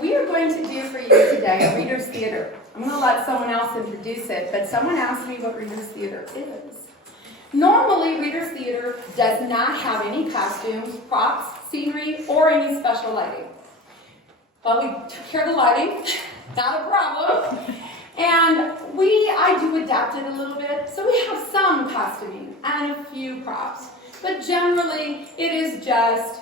We are going to do for you today a Reader's Theater. I'm going to let someone else introduce it, but someone asked me what Reader's Theater is. Normally, Reader's Theater does not have any costumes, props, scenery, or any special lighting. But we took care of the lighting, not a problem. And I do adapt it a little bit, so we have some costuming and a few props. But generally, it is just,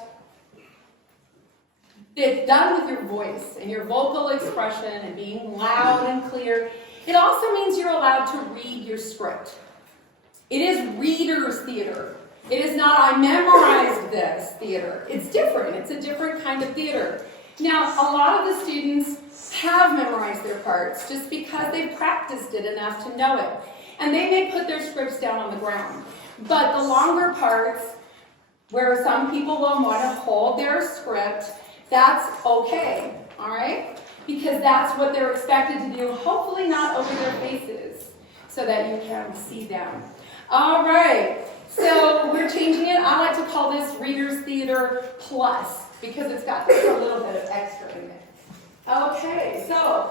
it's done with your voice and your vocal expression and being loud and clear. It also means you're allowed to read your script. It is Reader's Theater. It is not, I memorized this theater. It's different. It's a different kind of theater. Now, a lot of the students have memorized their parts just because they've practiced it enough to know it. And they may put their scripts down on the ground. But the longer parts, where some people will want to hold their script, that's okay, all right? Because that's what they're expected to do, hopefully not over their faces, so that you can see them. All right, so we're changing it. I like to call this Reader's Theater Plus, because it's got just a little bit of extra in it. Okay, so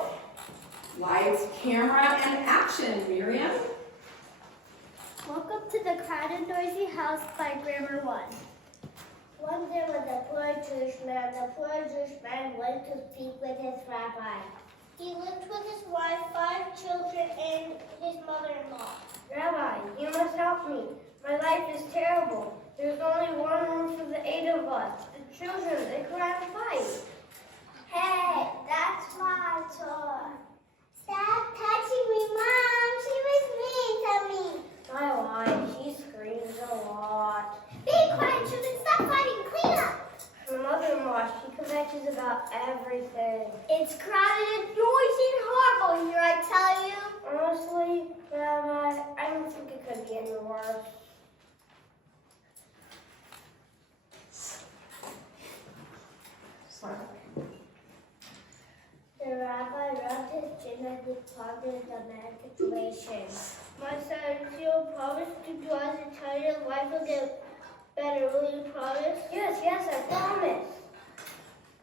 lights, camera, and action, Miriam. Welcome to the crowded, noisy house by Grammar 1. One day was a poor Jewish man. The poor Jewish man went to speak with his rabbi. He lived with his wife, 5 children, and his mother-in-law. Rabbi, you must help me. My life is terrible. There's only one room for the 8 of us. The children, they cry and fight. Hey, that's my toy. Stop touching me, Mom. She was mean to me. My wife, she screams a lot. Be quiet, children. Stop fighting. Clean up. My mother-in-law, she kvetches about everything. It's crowded and noisy and horrible here, I tell you. Honestly, Rabbi, I don't think it could be any worse. The rabbi rubbed his chin as he pondered the man's situation. My son, you'll promise to do as I tell you, life will get better. Will you promise? Yes, I promise.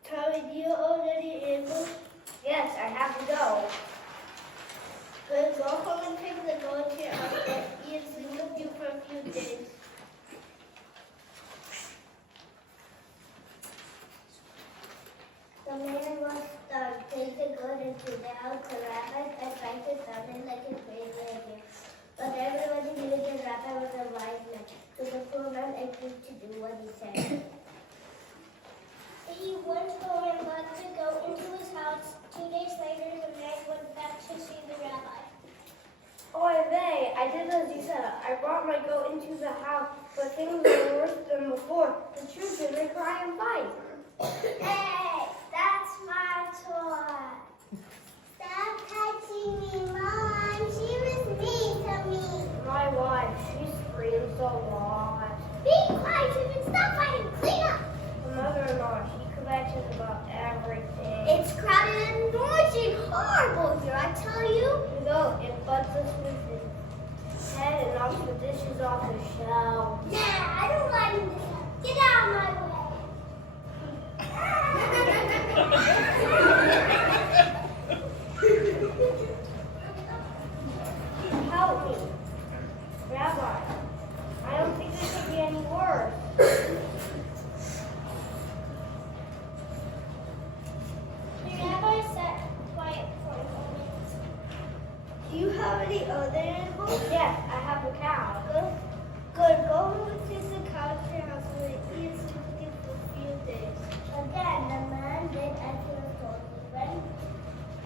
Tommy, do you already able? Yes, I have to go. Good, go home and take the gold to your uncle. He is with you for a few days. The man was stunned. Take the gold into the house. The rabbi tried to sound it like a crazy idea. But everybody knew the rabbi was a wise man. So the poor man agreed to do what he said. He went home and got to go into his house. 2 days later, the man went back to see the rabbi. Oy vey, I did as you said. I brought my goat into the house, but things are worse than before. The children, they cry and fight. Hey, that's my toy. Stop touching me, Mom. She was mean to me. My wife, she screams a lot. Be quiet, children. Stop fighting. Clean up. My mother-in-law, she kvetches about everything. It's crowded and noisy and horrible here, I tell you. The goat, it butts us with its head and knocks the dishes off the shelf. Nah, I don't like this. Get out of my way. Help me. Rabbi, I don't think it could be any worse. The rabbi sat quiet for a moment. Do you have any other animals? Yes, I have a cow. Good. Go home and take the cow to your house so that he is with you for a few days. Again, the man did as he was told. He went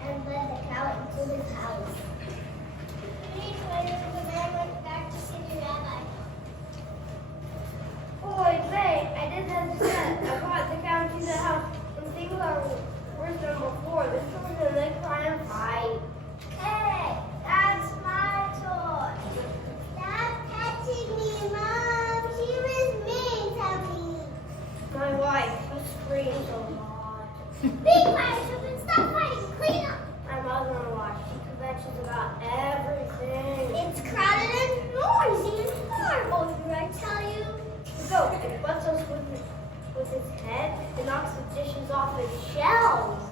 and led the cow into his house. 3 days later, the man went back to see the rabbi. Boy, May, I did as you said. I brought the cow into the house, and things are worse than before. The children, they cry and fight. Hey, that's my toy. Stop touching me, Mom. She was mean to me. My wife, she screams a lot. Be quiet, children. Stop fighting. Clean up. My mother-in-law, she kvetches about everything. It's crowded and noisy and horrible here, I tell you. The goat, it butts us with its head and knocks the dishes off its shelves.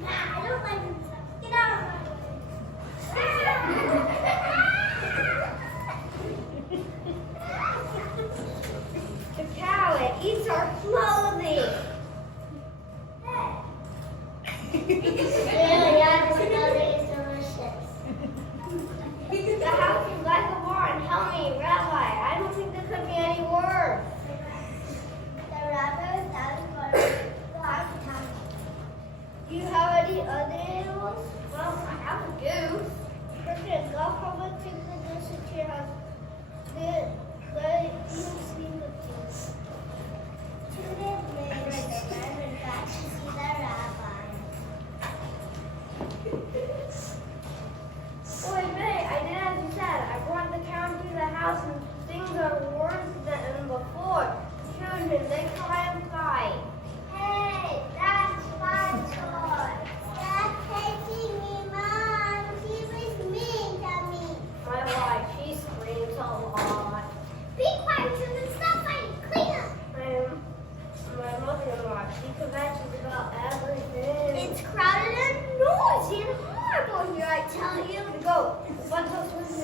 Nah, I don't like this stuff. Get out of The cow, it eats our clothing. Yeah, yeah, this clothing is delicious. The house is like a barn. Tell me, Rabbi, I don't think there could be any worse. The rabbi was out of water. We'll have to tell him. Do you have any other animals? Well, I have a goose. Christian, go over to the goose at your house. Let you see the goose. Today, later, the man went back to see the rabbi. Wait, May, I did as you said. I brought the cow to the house and things are worse than before. Children, they cry and fight. Hey, that's my toy. Stop taking me, Mom. She was mean to me. My wife, she screams a lot. Be quiet, children. Stop fighting. Clean up. My mother-in-law, she kvetches about everything. It's crowded and noisy and horrible here, I tell you. The goat, the bunch of with his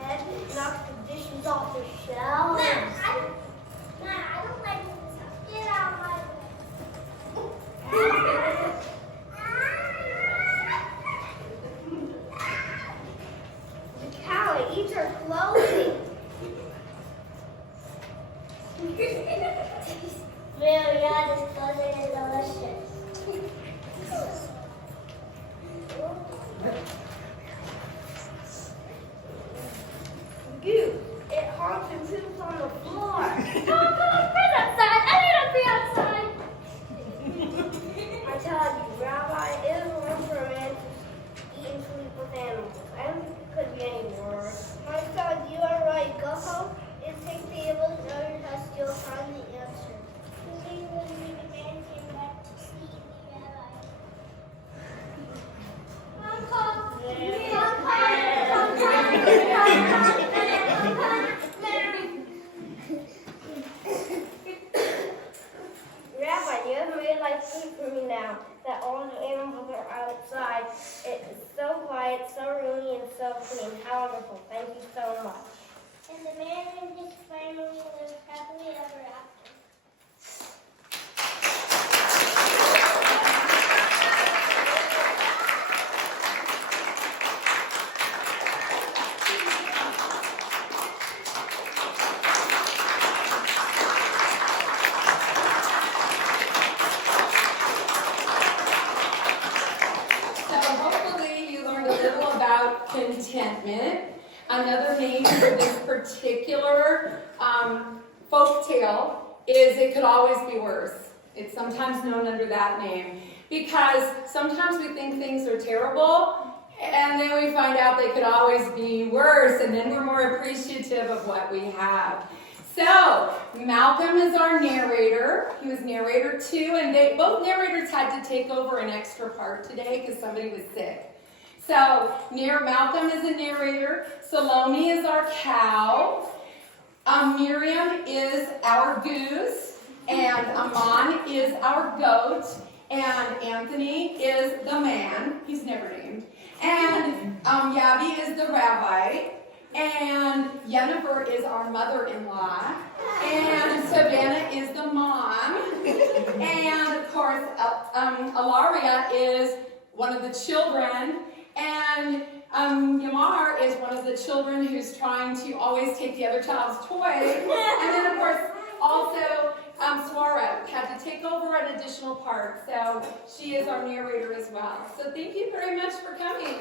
head knocks the dishes off the shelf. I don't like this house. Get out of my The cow, it eats her clothing. Really, yeah, this clothing is delicious. Goose, it honks and poops on the floor. Where's outside? I need to be outside. I tell you, Rabbi, it is wrong for a man to eat and sleep with animals. I don't think it could be any worse. My son, you are right. Go home and take the able to know your house. You'll find the answer. When the man came back to see the rabbi. Rabbi, you have made life sweet for me now that all the animals are outside. It is so quiet, so roomy, and so clean. How wonderful. Thank you so much. And the man and his family lived happily ever after. So hopefully you learned a little about contentment. Another name for this particular folk tale is it could always be worse. It's sometimes known under that name because sometimes we think things are terrible and then we find out they could always be worse and then we're more appreciative of what we have. So, Malcolm is our narrator. He was narrator 2, and both narrators had to take over an extra part today because somebody was sick. So, Malcolm is a narrator. Salome is our cow. Miriam is our goose. And Amon is our goat. And Anthony is the man. He's never named. And Yabi is the rabbi. And Jennifer is our mother-in-law. And Savannah is the mom. And of course, Ilaria is one of the children. And Yamar is one of the children who's trying to always take the other child's toy. And then, of course, also Swara had to take over an additional part. So she is our narrator as well. So thank you very much for coming.